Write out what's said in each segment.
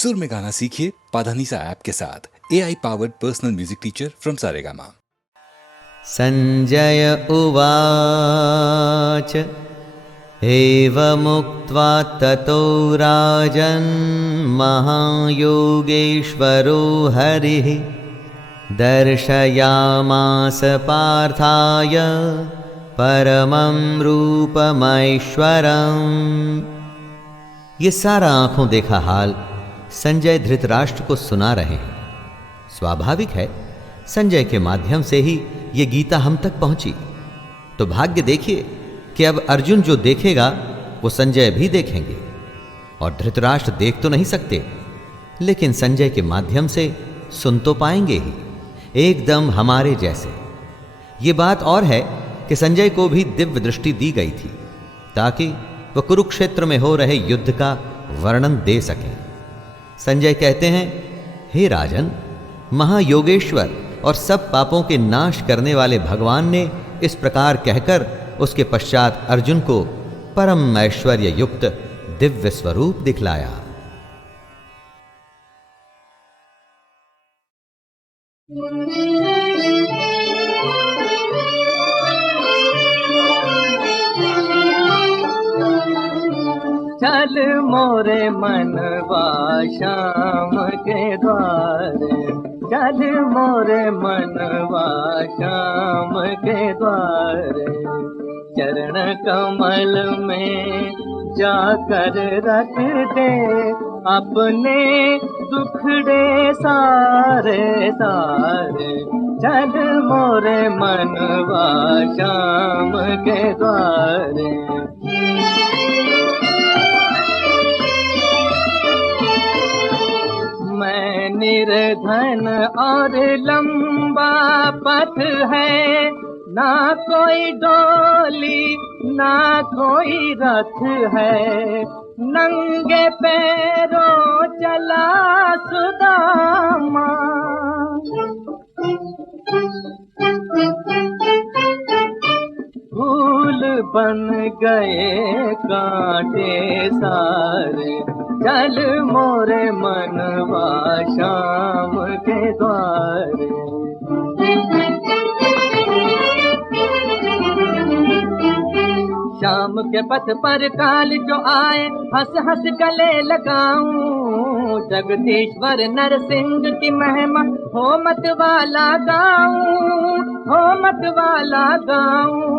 सुर में गाना सीखिए पाधानीसा ऐप के साथ। AI powered personal music teacher from Saregama. Sanjay उवाच एवमुक्त्वा ततो राजन् महायोगेश्वरो हरिः दर्शयामास पार्थाय परमं रूपमैश्वरम्। ये सारा आंखों देखा हाल संजय धृतराष्ट्र को सुना रहे हैं। स्वाभाविक है, संजय के माध्यम से ही ये गीता हम तक पहुंची। तो भाग्य देखिए कि अब अर्जुन जो देखेगा वो संजय भी देखेंगे। और धृतराष्ट्र देख तो नहीं सकते, लेकिन संजय के माध्यम से सुन तो पाएंगे ही, एकदम हमारे जैसे। ये बात और है कि संजय को भी दिव्य दृष्टि दी गई थी ताकि वह कुरुक्षेत्र में हो रहे युद्ध का वर्णन दे सके। संजय कहते हैं, हे राजन, महायोगेश्वर और सब पापों के नाश करने वाले भगवान ने इस प्रकार कहकर उसके पश्चात अर्जुन को परम ऐश्वर्य युक्त दिव्य स्वरूप दिखलाया। चल मोरे मनवा श्याम के द्वारे, चल मोरे मनवा श्याम के द्वारे, चरण कमल में जाकर रख दे अपने दुखड़े सारे सारे। चल मोरे मनवा श्याम के द्वारे। मैं निर्धन और लंबा पथ है, ना कोई डोली ना कोई रथ है, नंगे पैरों चला सुदामा। फूल बन गए कांटे सारे, चल मोरे मनवा श्याम के द्वारे। श्याम के पथ पर काल जो आए, हंस हंस गले लगाऊं, जगदीश्वर नरसिंह की महिमा हो मत वाला गाऊं, हो मत वाला गाऊं।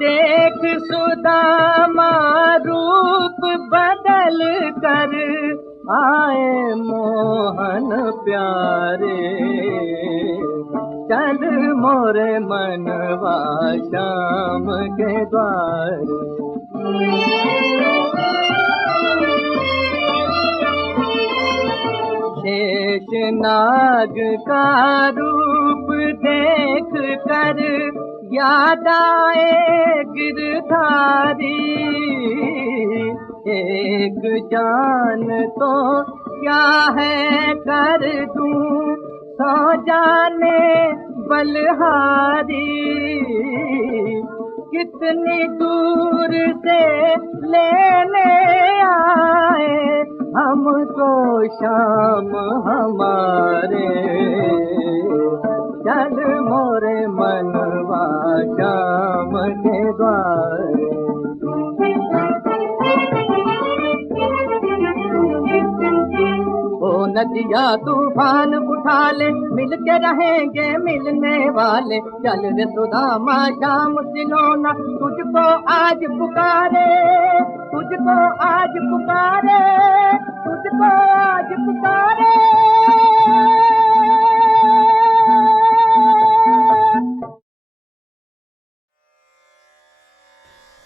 देख सुदामा रूप बदल कर आए मोहन प्यारे, चल मोरे मनवा श्याम के द्वारे। शेष नाग का रूप देख कर याद आए गिरधारी, एक जान तो क्या है कर दूं, सौ जाने बलहारी। कितनी दूर से लेने आए हमको श्याम हमारे, चल मोरे मनवा श्याम के द्वारे। ओ नदिया तूफान उठा ले, मिल के रहेंगे मिलने वाले, चल रे सुदामा श्याम सिलोना, तुझको आज पुकारे, तुझको आज पुकारे, तुझको आज पुकारे।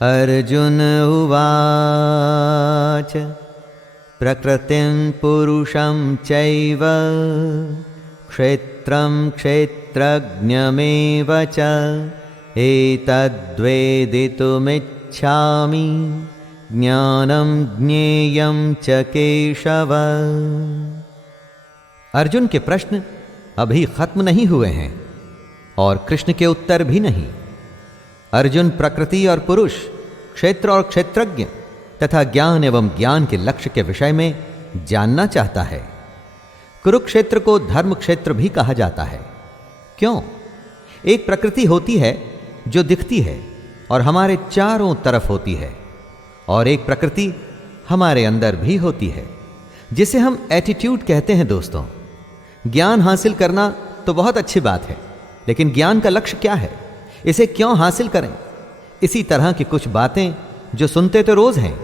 अर्जुन उवाच प्रकृतिं पुरुषं चैव क्षेत्रं क्षेत्रज्ञमेव च एतद्वेदितुमिच्छामि ज्ञानं ज्ञेयं च केशव। अर्जुन के प्रश्न अभी खत्म नहीं हुए हैं और कृष्ण के उत्तर भी नहीं। अर्जुन प्रकृति और पुरुष, क्षेत्र और क्षेत्रज्ञ तथा ज्ञान एवं ज्ञान के लक्ष्य के विषय में जानना चाहता है। कुरुक्षेत्र को धर्म क्षेत्र भी कहा जाता है। क्यों? एक प्रकृति होती है जो दिखती है और हमारे चारों तरफ होती है, और एक प्रकृति हमारे अंदर भी होती है जिसे हम एटीट्यूड कहते हैं। दोस्तों, ज्ञान हासिल करना तो बहुत अच्छी बात है, लेकिन ज्ञान का लक्ष्य क्या है? इसे क्यों हासिल करें? इसी तरह की कुछ बातें जो सुनते तो रोज हैं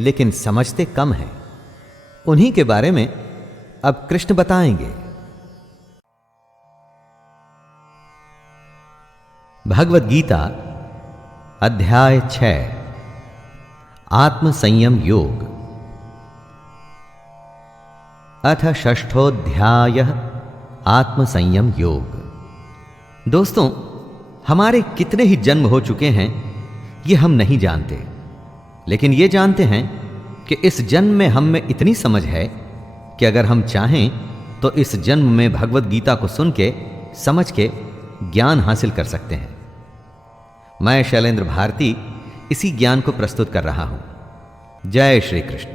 लेकिन समझते कम हैं, उन्हीं के बारे में अब कृष्ण बताएंगे। भगवद गीता अध्याय 6 आत्म संयम योग। अथ षष्ठोऽध्यायः आत्म संयम योग। दोस्तों, हमारे कितने ही जन्म हो चुके हैं ये हम नहीं जानते, लेकिन ये जानते हैं कि इस जन्म में हम में इतनी समझ है कि अगर हम चाहें तो इस जन्म में भगवद गीता को सुन के, समझ के ज्ञान हासिल कर सकते हैं। मैं शैलेंद्र भारती इसी ज्ञान को प्रस्तुत कर रहा हूं। जय श्री कृष्ण।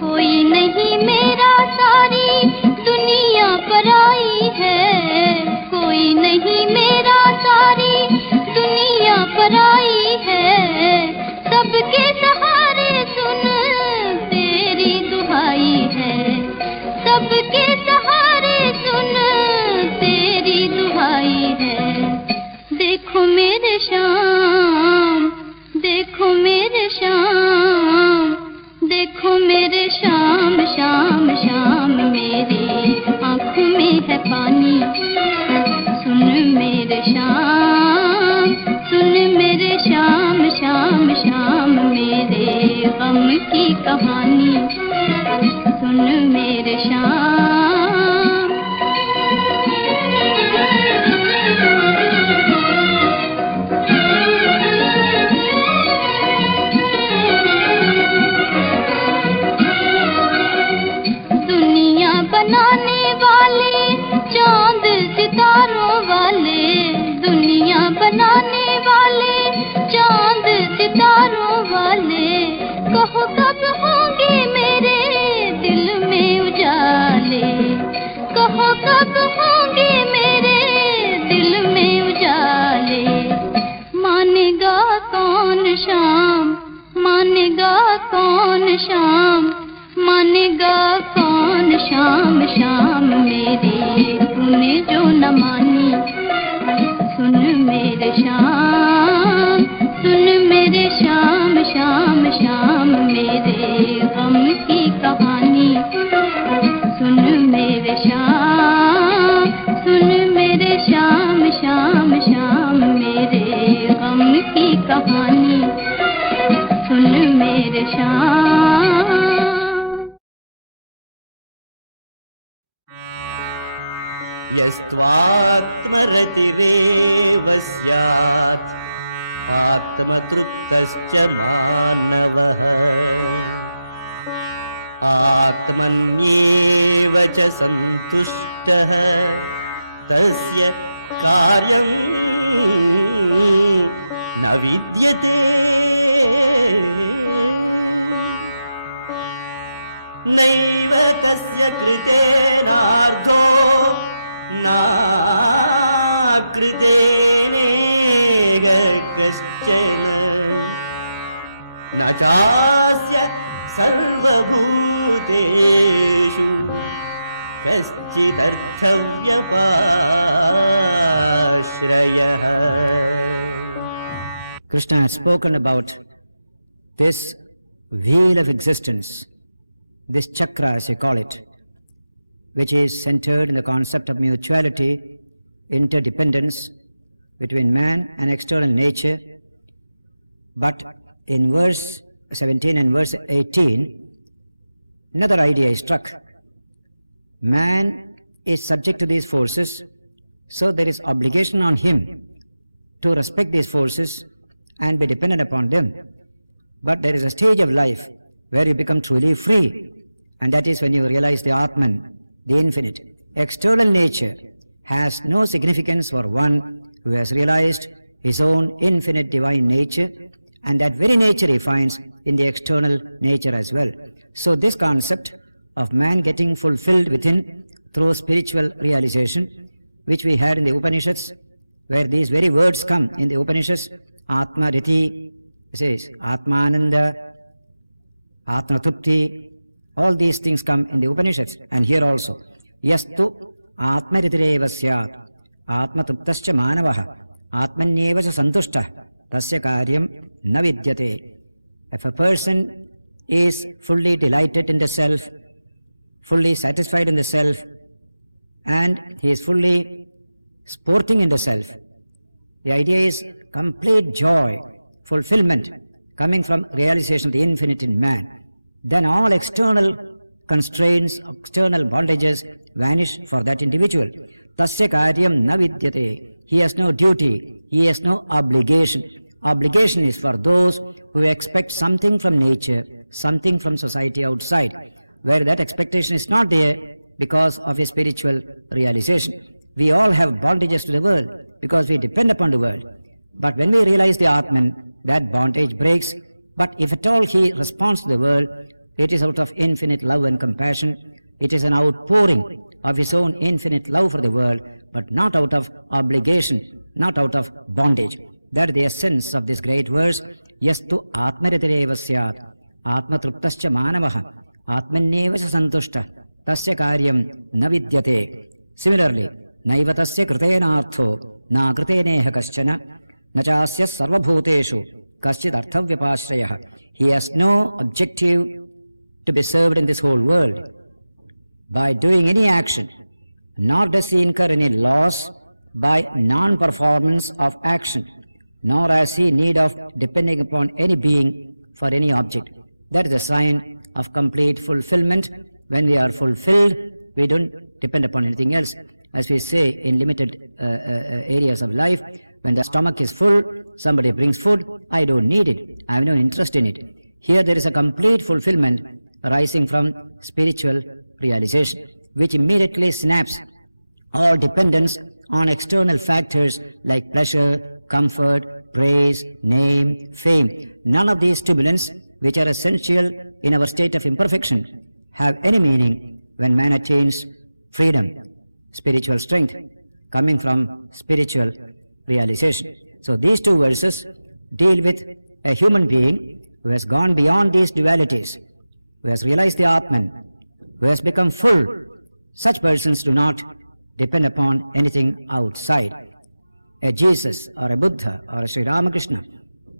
कोई नहीं मेरा सारी दुनिया पर कहानी सुन मेरे श्याम। दुनिया बनाने वाले चांद सितारों वाले, दुनिया बनाने वाले चांद सितारों वाले, कहो कब होंगे मेरे दिल में उजाले, कहो कब होंगे मेरे दिल में उजाले। मानेगा कौन शाम, मानेगा कौन शाम, मानेगा कौन शाम, शाम मेरी तूने जो न मानी सुन मेरे श्याम, सुन मेरे श्याम, श्याम श्याम मेरे गम की कहानी सुन मेरे श्याम, सुन मेरे श्याम, श्याम श्याम मेरे गम की कहानी सुन मेरे श्याम। यस्त्वात्मरतिरेव स्यात् आत्मतृप्तश्च मानवः, आत्मन्येव च सन्तुष्टः तस्य कार्यं न विद्यते। नैव तस्य कृतेनार्धो नाकृतेनेह कश्चन, न चास्य सर्वभूतेषु कश्चिदर्थव्यपाश्रयः। Krishna has spoken about this wheel of existence, this chakra as you call it, which is centered in the concept of mutuality, interdependence between man and external nature. But in verse 17 and verse 18, another idea is struck. Man is subject to these forces, so there is obligation on him to respect these forces and be dependent upon them. But there is a stage of life where you become truly free, and that is when you realize the Atman, the infinite. External nature has no significance for one who has realized his own infinite divine nature, and that very nature he finds in the external nature as well. So this concept of man getting fulfilled within through spiritual realization, which we had in the Upanishads, where these very words come in the Upanishads, Atma Riti, says Atmananda, Atma Trupti, all these things come in the Upanishads, and here also. Yastu Atmaritireva syat, Atma Truptascha Manavaha, Atmanyeva cha Santushtah, Tasya Karyam na Vidyate. If a person is fully delighted in the self, fully satisfied in the self, and he is fully sporting in the self, the idea is complete joy, fulfillment coming from realization of the infinite in man, then all external constraints, external bondages vanish for that individual. Tasya karyam na vidyate. He has no duty, he has no obligation. Obligation is for those who expect something from nature, something from society outside, where that expectation is not there because of a spiritual realization. We all have bondages to the world because we depend upon the world. But when we realize the Atman, that bondage breaks. But if at all he responds to the world, it is out of infinite love and compassion. It is an outpouring of his own infinite love for the world, but not out of obligation, not out of bondage. That is the essence of this great verse. Yastu atmaritireva syat, atma truptascha manavaha, atmanyeva cha santushta, tasya karyam na vidyate. Similarly, naiva tasya kritenartho, na kriteneha kaschana, na chasya sarvabhuteshu, kaschid arthavyapashrayah. He has no objective to be served in this whole world by doing any action, nor does he incur any loss by non-performance of action, nor has he need of depending upon any being for any object. That is the sign of complete fulfillment. When we are fulfilled, we don't depend upon anything else. As we say in limited areas of life, when the stomach is full, somebody brings food, I don't need it, I have no interest in it. Here there is a complete fulfillment arising from spiritual realization, which immediately snaps all dependence on external factors like pleasure, comfort, praise, name, fame. None of these stimulants, which are essential in our state of imperfection, have any meaning when man attains freedom, spiritual strength, coming from spiritual realization. So these two verses deal with a human being who has gone beyond these dualities, who has realized the Atman, who has become full. Such persons do not depend upon anything outside. A Jesus or a Buddha or a Sri Ramakrishna,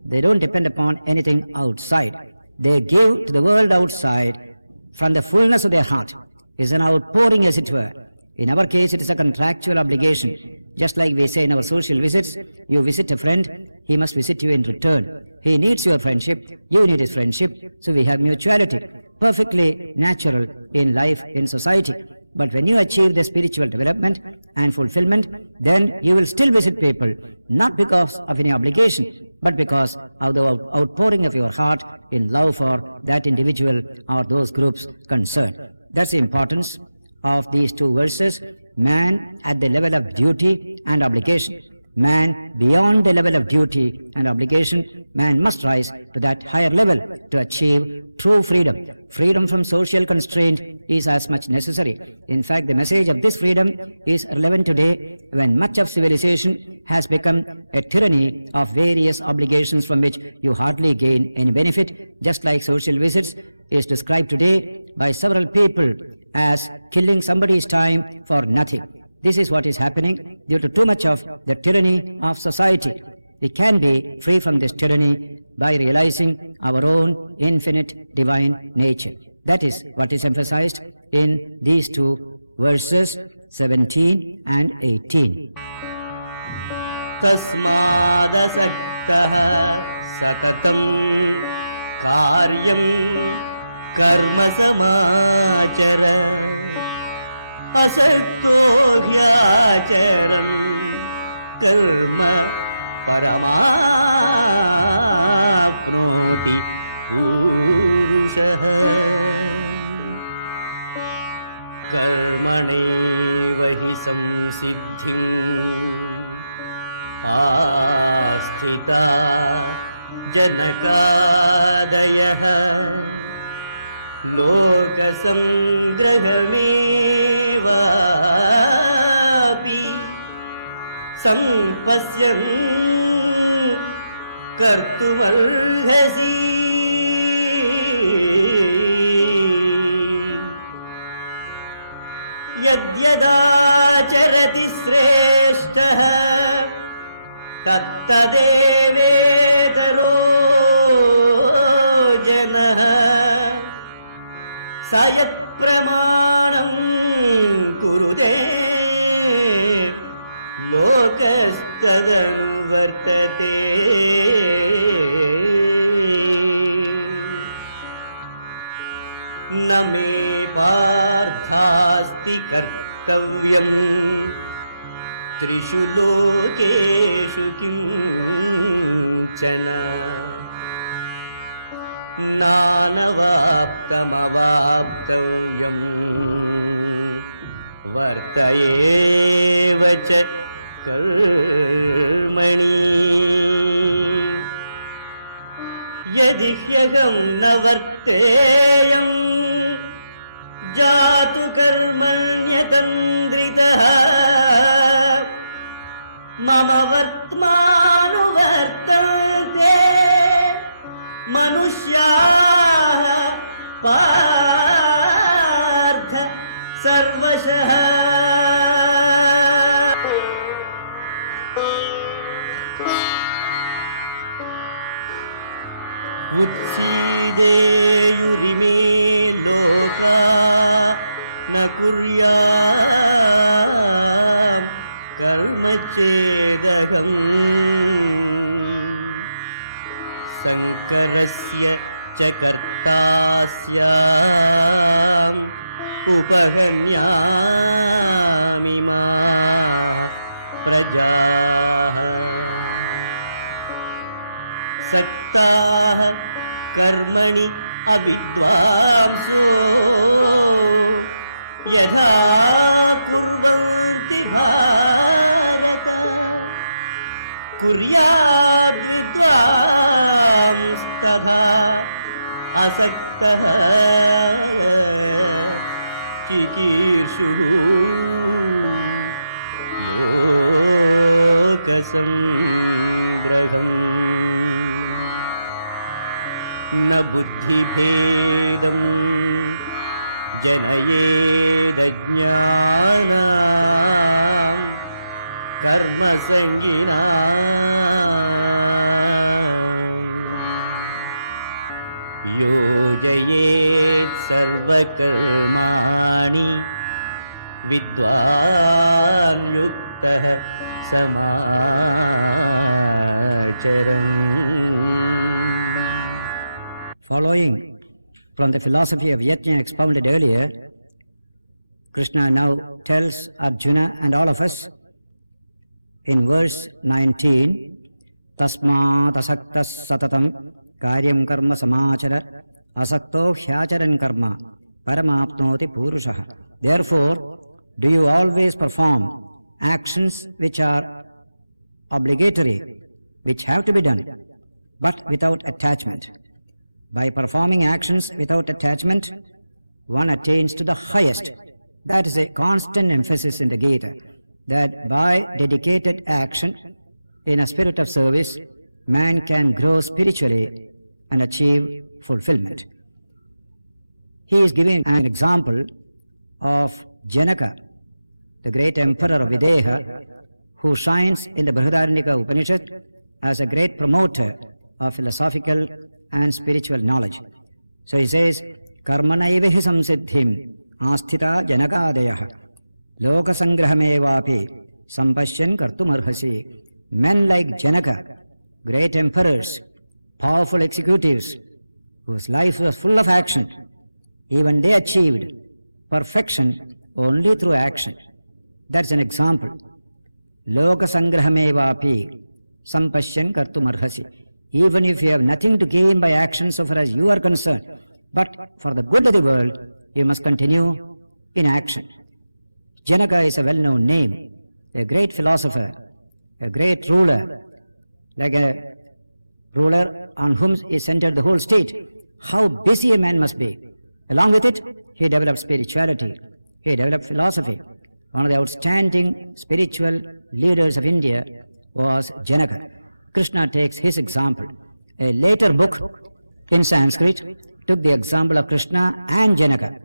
they don't depend upon anything outside. They give to the world outside from the fullness of their heart. Is an outpouring, as it were. In our case, it is a contractual obligation. Just like we say in our social visits, you visit a friend, he must visit you in return. He needs your friendship, you need his friendship, so we have mutuality. Perfectly natural in life, in society. But when you achieve the spiritual development and fulfillment, then you will still visit people, not because of any obligation, but because of the outpouring of your heart in love for that individual or those groups concerned. That's the importance of these two verses. Man at the level of duty and obligation. Man beyond the level of duty and obligation. Man must rise to that higher level to achieve true freedom. Freedom from social constraint is as much necessary. In fact, the message of this freedom is relevant today when much of civilization has become a tyranny of various obligations from which you hardly gain any benefit, just like social visits is described today by several people as killing somebody's time for nothing. This is what is happening due to too much of the tyranny of society. We can be free from this tyranny by realizing our own infinite divine nature. That is what is emphasized in these two verses 17 and 18. तस्मादसक्तः सततं कार्यं कर्म समाचर असक्तो ह्याचरन् कर्म परमाप्नोति पूरुषः कर्मणैव हि संसिद्धिम् आस्थिता जनकादयः लोकसंग्रहमेवापि संपश्यन् कर्तुमर्हसि यद्यदाचरति श्रेष्ठः तत्तदेवेतरो जनः स यत्प्रमाणं कुरुते लोकस्तदनुवर्तते न मे पार्थास्ति कर्तव्यम् त्रिषु लोकेषु किञ्चन नानवाप्तमवाप्तव्यम् वर्त एव च कर्मणि यदि ह्यहं न वर्तेयम् जातु कर्मण्यतन्द्रितः मम वर्त्मानुवर्तन्ते मनुष्याः पार्थ सर्वशः उत्सीदेयुरिमे लोका न कुर्याम् कर्म चेदहम् शङ्करस्य च कर्तास्याम् उपहन्यामिमाः प्रजाः सक्ताः कर्मणि अविद्वांसो यथा कुर्वन्ति भारत कुर्याद्विद्वांस्तथा असक्तः चिकीर्षुः लोकसंग्रहम् न बुद्धिभेदं जनयेदज्ञानां कर्मसङ्गिनाम् योजयेत् सर्वकर्माणि विद्वान् युक्तः समाचरन्. Following from the philosophy of Yajna expounded earlier, Krishna now tells Arjuna and all of us in verse 19, Tasmat asaktas satatam karyam karma samachara asakto hyacharan karma paramapnoti purushaha. Therefore, do you always perform actions which are obligatory, which have to be done, but without attachment. By performing actions without attachment, one attains to the highest. That is a constant emphasis in the Gita, that by dedicated action in a spirit of service, man can grow spiritually and achieve fulfillment. He is giving an example of Janaka, the great emperor of Videha, who shines in the Brihadaranyaka Upanishad as a great promoter of philosophical and spiritual knowledge. So he says, Karmanaivehi samsiddhim asthita janakadayah lokasangrahamevapi sampashyan kartumarhasi. Men like Janaka, great emperors, powerful executives, whose life was full of action, even they achieved perfection only through action. That's an example. Lokasangrahamevapi sampashyan kartumarhasi. Even if you have nothing to gain by action so far as you are concerned, but for the good of the world, you must continue in action. Janaka is a well-known name, a great philosopher, a great ruler, like a ruler on whom is centered the whole state. How busy a man must be. Along with it, he developed spirituality, he developed philosophy. One of the outstanding spiritual leaders of India was Janaka. Krishna takes his example. A later book in Sanskrit took the example of Krishna and Janaka.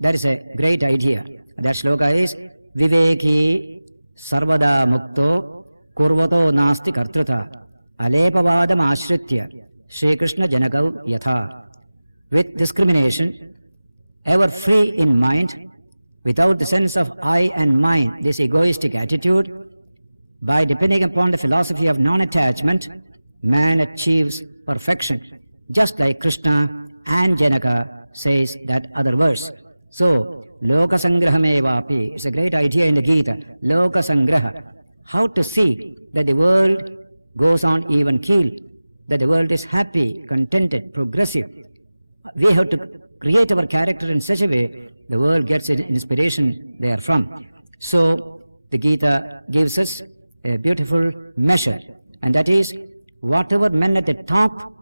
That is a great idea. That shloka is Viveki sarvada mukto kurvato nasti kartruta alepavadam ashritya Shri Krishna Janakau yatha. With discrimination, ever free in mind, without the sense of I and mine, this egoistic attitude, by depending upon the philosophy of non-attachment, man achieves perfection, just like Krishna and Janaka says that other verse. So, Lokasangrahamevapi is a great idea in the Gita. Lokasangraha, how to see that the world goes on even keel, that the world is happy, contented, progressive. We have to create our character in such a way the world gets inspiration therefrom. So, the Gita gives us a beautiful measure, and that is, whatever men at the top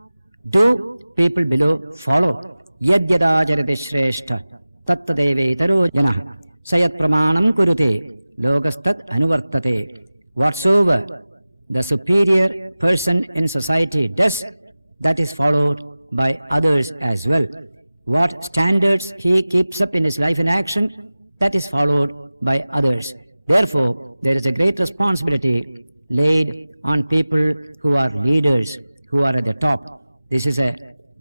do, people below follow. Yadyadacharati shrestha tattadevetaro janah sayat pramanam kurute lokastat anuvartate. Whatsoever the superior person in society does, that is followed by others as well. What standards he keeps up in his life and action, that is followed by others. Therefore, there is a great responsibility laid on people who are leaders, who are at the top. This is a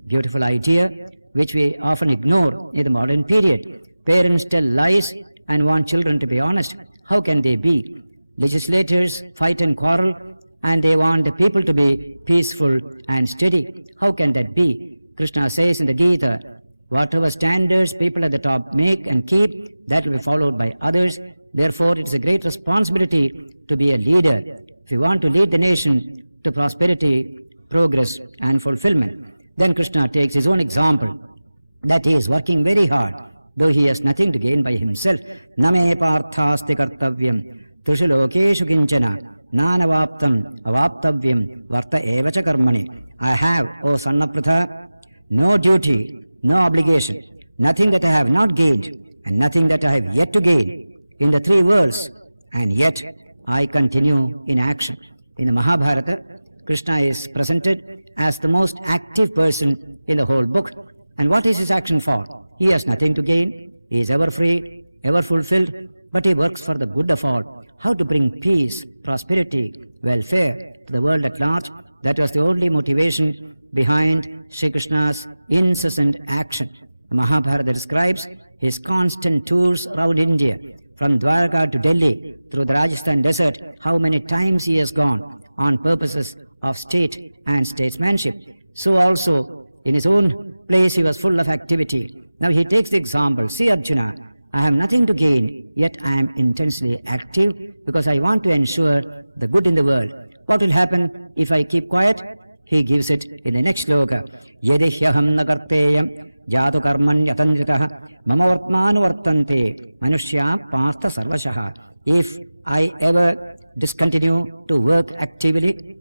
beautiful idea which we often ignore in the modern period. Parents tell lies and want children to be honest. How can they be? Legislators fight and quarrel and they want the people to be peaceful and steady. How can that be? Krishna says in the Gita, whatever standards people at the top make and keep, that will be followed by others. Therefore, it is a great responsibility to be a leader if you want to lead the nation to prosperity, progress and fulfillment. Then Krishna takes his own example, that he is working very hard, though he has nothing to gain by himself. Name parthasti kartavyam trishu lokeshu kinchana nanavaptam avaptavyam varta evacha karmani. I have, O son of Pritha, no duty, no obligation, nothing that I have not gained and nothing that I have yet to gain in the three worlds, and yet I continue in action. In the Mahabharata, Krishna is presented as the most active person in the whole book. And what is his action for? He has nothing to gain, he is ever free, ever fulfilled, but he works for the good of all. How to bring peace, prosperity, welfare to the world at large. That was the only motivation behind Sri Krishna's incessant action. The Mahabharata describes his constant tours around India, from Dwarka to Delhi, through the Rajasthan desert, how many times he has gone on purposes of state and statesmanship. So also, in his own place, he was full of activity. Now he takes the example, see Arjuna, I have nothing to gain, yet I am intensely active because I want to ensure the good in the world. What will happen if I keep quiet? He gives it in the next sloka. Yedihyaham nakarteyam jatu karman yatandritah mama vartmanu vartante manushya partha sarvashaha. If I ever discontinue to work actively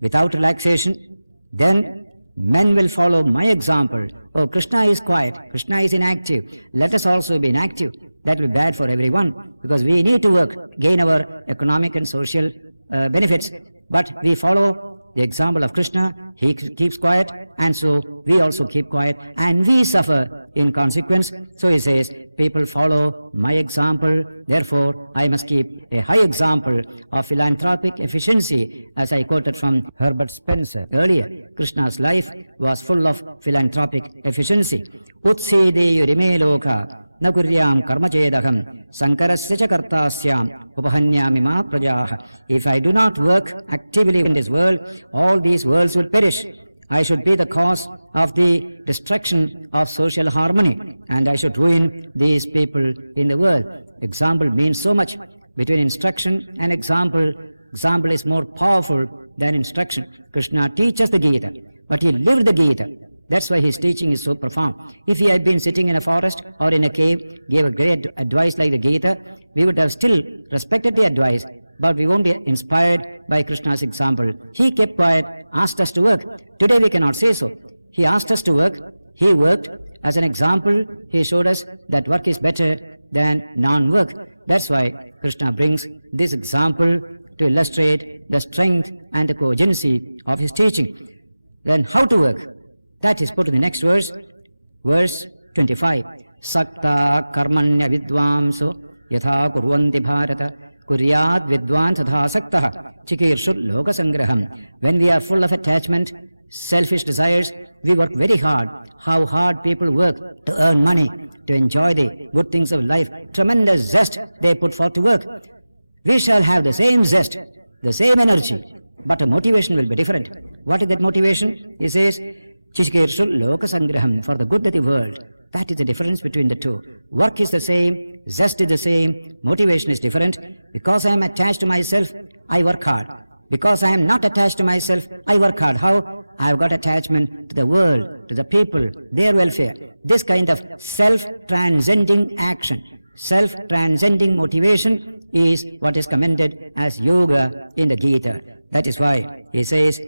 without relaxation, then men will follow my example. Oh, Krishna is quiet, Krishna is inactive. Let us also be inactive. That will be bad for everyone because we need to work, gain our economic and social benefits. But we follow the example of Krishna. He keeps quiet, and so we also keep quiet, and we suffer in consequence. So he says, people follow my example, therefore I must keep a high example of philanthropic efficiency, as I quoted from Herbert Spencer earlier. Krishna's life was full of philanthropic efficiency. Utsedeyurime loka न कुर्याम कर्मचेदहम संकरस्य च कर्तास्याम उपहन्यामि मा प्रजाः. If I do not work actively in this world, all these worlds will perish. I should be the cause of the destruction of social harmony, and I should ruin these people in the world. Example means so much. Between instruction and example, example is more powerful than instruction. Krishna teaches the Gita, but he lived the Gita. That's why his teaching is so profound. If he had been sitting in a forest or in a cave, gave a great advice like the Gita, we would have still respected the advice, but we won't be inspired by Krishna's example. He kept quiet, asked us to work. Today we cannot say so. He asked us to work, he worked. As an example, he showed us that work is better than non-work. That's why Krishna brings this example to illustrate the strength and the cogency of his teaching. Then how to work? That is put in the next verse, verse 25. Sakta karmanya vidvamso yatha kurvanti bharata kuryat vidvan tadha saktah chikirshur lokasangraham. When we are full of attachment, selfish desires, we work very hard. How hard people work to earn money, to enjoy the good things of life. Tremendous zest they put forth to work. We shall have the same zest, the same energy, but the motivation will be different. What is that motivation? He says, Chishkirshul Lokasangraham, for the good of the world. That is the difference between the two. Work is the same, zest is the same, motivation is different. Because I am attached to myself, I work hard. Because I am not attached to myself, I work hard. How? I have got attachment to the world, to the people, their welfare. This kind of self-transcending action, self-transcending motivation is what is commended as yoga in the Gita. That is why he says,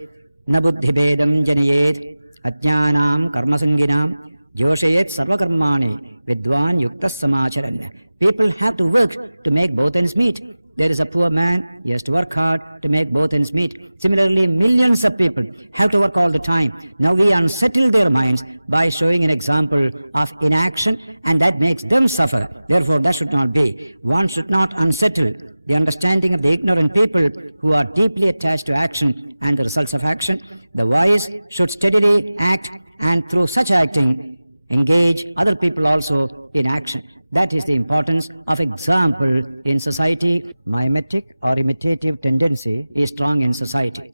Na buddhi bedam janayet ajnanam karmasanginam joshayet sarvakarmani vidwan yuktas samacharan. People have to work to make both ends meet. There is a poor man, he has to work hard to make both ends meet. Similarly, millions of people have to work all the time. Now we unsettle their minds by showing an example of inaction, and that makes them suffer. Therefore, that should not be. One should not unsettle the understanding of the ignorant people who are deeply attached to action and the results of action. The wise should steadily act, and through such acting, engage other people also in action. That is the importance of example in society. Mimetic or imitative tendency is strong in society.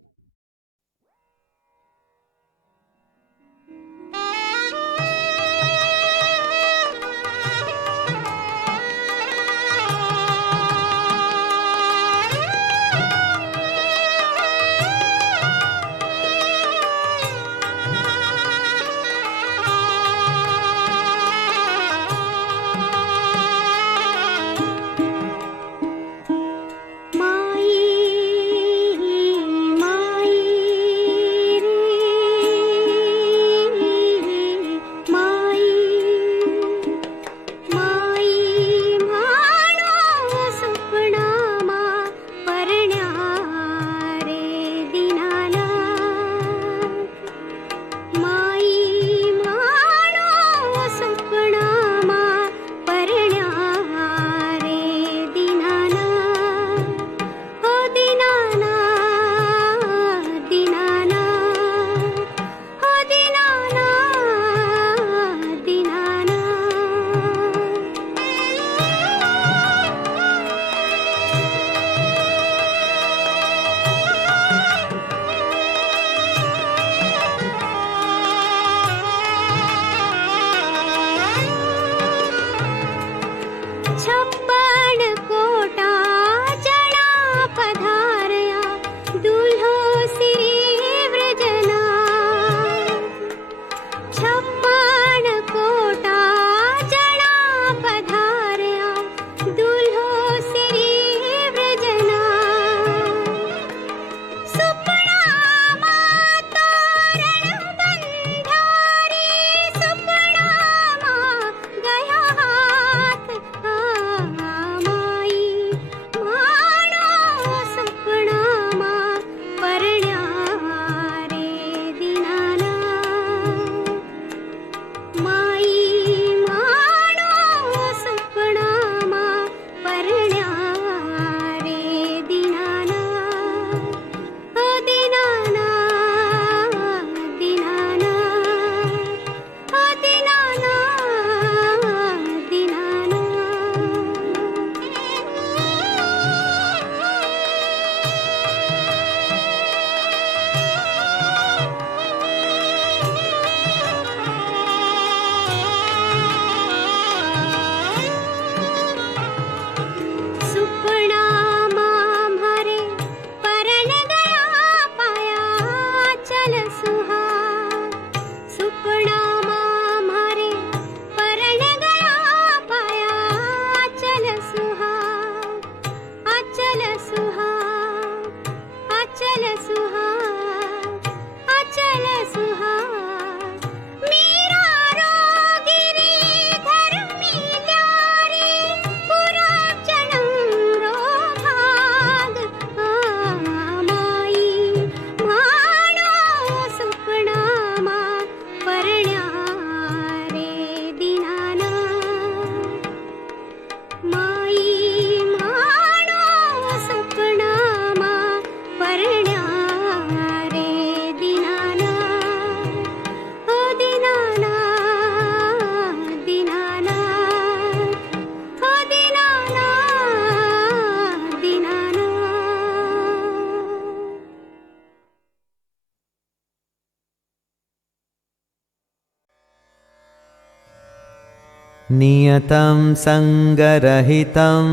नियतं संगरहितं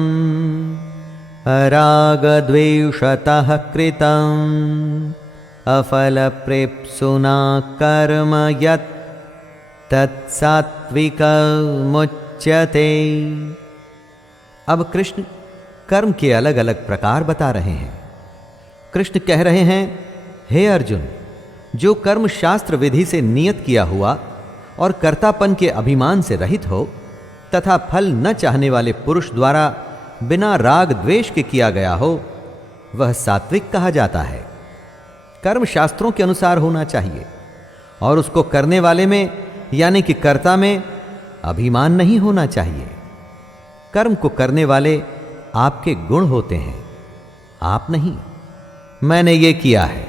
रागद्वेषतः कृतं अफलप्रेप्सुना कर्म यत् तत्सात्विकमुच्यते। अब कृष्ण कर्म के अलग अलग प्रकार बता रहे हैं। कृष्ण कह रहे हैं, हे अर्जुन, जो कर्म शास्त्र विधि से नियत किया हुआ और कर्तापन के अभिमान से रहित हो तथा फल न चाहने वाले पुरुष द्वारा बिना राग द्वेष के किया गया हो, वह सात्विक कहा जाता है। कर्म शास्त्रों के अनुसार होना चाहिए और उसको करने वाले में यानी कि कर्ता में अभिमान नहीं होना चाहिए। कर्म को करने वाले आपके गुण होते हैं, आप नहीं। मैंने ये किया है,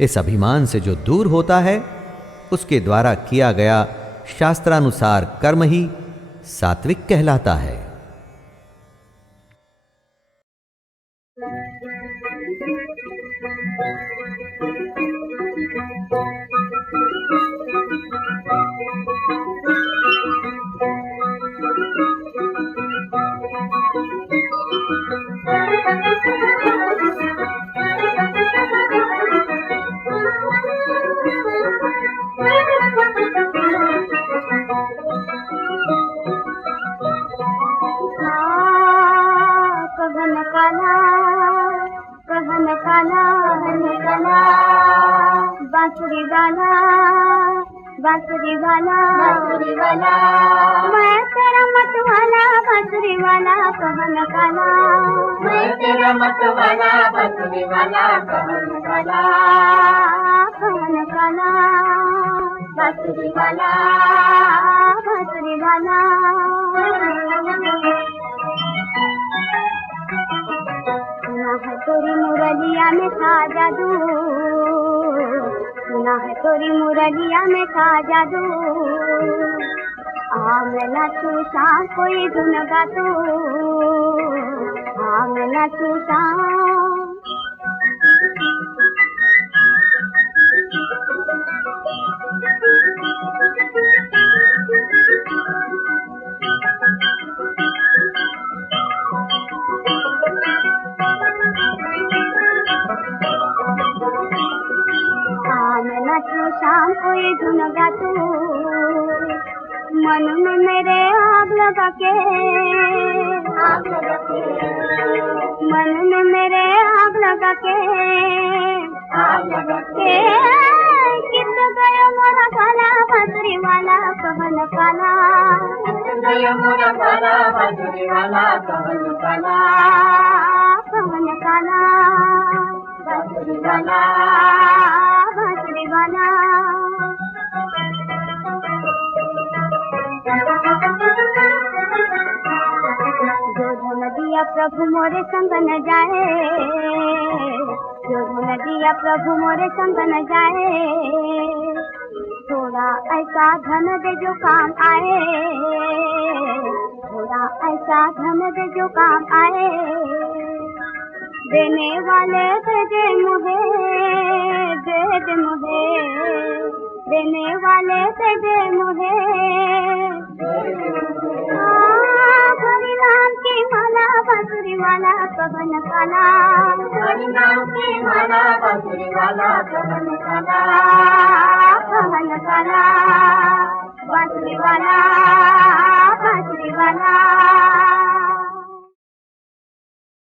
इस अभिमान से जो दूर होता है उसके द्वारा किया गया शास्त्रानुसार कर्म ही सात्विक कहलाता है। बांसुरी वाला बांसुरी वाला बांसुरी वाला, मैं तेरा मत वाला बांसुरी वाला कहन काला, मैं तेरा मत वाला बांसुरी वाला कहन काला, कहन काला बांसुरी वाला बांसुरी वाला। सुना है तोरी मुरलिया में था जादू, सुना है तोरी मुरलिया में था जादू, आ मैं नाचू शाम कोई धुन गा तू, आ मैं नाचू शाम। शाम कोई धुन गा तू, मन में मेरे आग लगा के, आग लगा के, मन में मेरे आग लगा के, आग लगा के, कित गयो मोरा काला बांसुरी वाला कहन काला, कित गयो मोरा काला बांसुरी वाला कहन काला, कहन काला बांसुरी वाला बांसुरी वाला। जो धन दिया प्रभु मोरे संग न जाए, जो धन दिया प्रभु मोरे संग न जाए, थोड़ा ऐसा धन दे जो काम आए, थोड़ा ऐसा धन दे जो काम आए, देने वाले दे दे मुझे, दे दे मुझे, देने वाले दे दे मुझे, हरि नाम की माला बांसुरी वाला कहन काला, हरि नाम की माला बांसुरी वाला कहन काला, कहन काला बांसुरी वाला बांसुरी वाला।